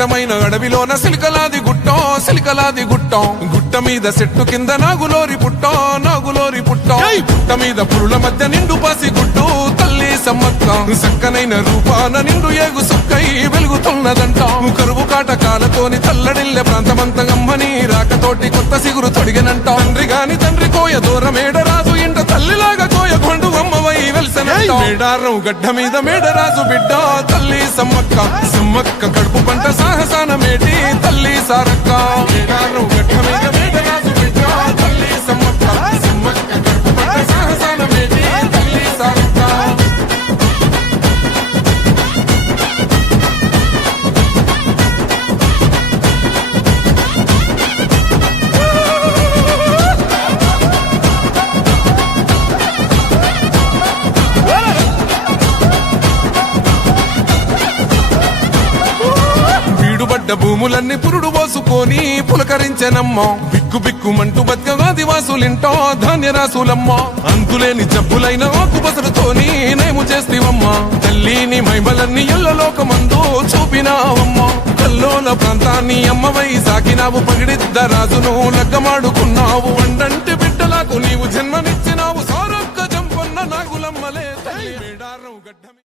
దట్టమైన అడవిలోన సిలికలాది గుట్టం గుట్ట మీద చెట్టు కింద నాగులోరి పుట్టం పుట్ట మీద పురుల మధ్య నిండు పాసి గుట్టు తల్లి సమ్మక్క సక్కనైన రూపాన నిండు ఏగు సుక్కై వెలుగుతున్నదంట కరువు కాటకాలతోని తల్లడిల్లె ప్రాంతమంత గమ్మని రాకతోటి కొత్త సిగురు తొడిగనంట తండ్రి కోయ దూరమేడరాజు ఇంట తల్లిలాగా కోయ కొండు అమ్మవై వెలిసనంట మేడారం గడ్డ మీద మేడరాజు బిడ్డ తల్లి సమ్మక్క కడుపు పంట సాహసాన మేటి తల్లి సారక్క మేడారం గడ్డ మీద మేడరాజు బిడ్డ తల్లి సమ్మక్క కడుపు పంట సాహసాన మేటి తల్లి సారక్క భూములన్నీ పురుడు పోసుకొని పులకరించెనమ్మా బిక్కు బతికవాదివాసులింటో ధాన్యరాసులమ్మా అంతులేని జబ్బులైన ఆకుపసరుతోని నేము చేస్తివమ్మా తల్లిని మైమలన్నీ ఎల్లలోకమందు చూపినావమ్మా కల్లోల ప్రాంతాన్ని అమ్మవై సాకినావు పగిడిద్ద రాజును లగ్గమాడుకున్నావు వండంటి బిడ్డలకు నీవు జన్మనిచ్చినావు సారొక్క జంపన్న నాగులమ్మలే తల్లి మేడారం గడ్డ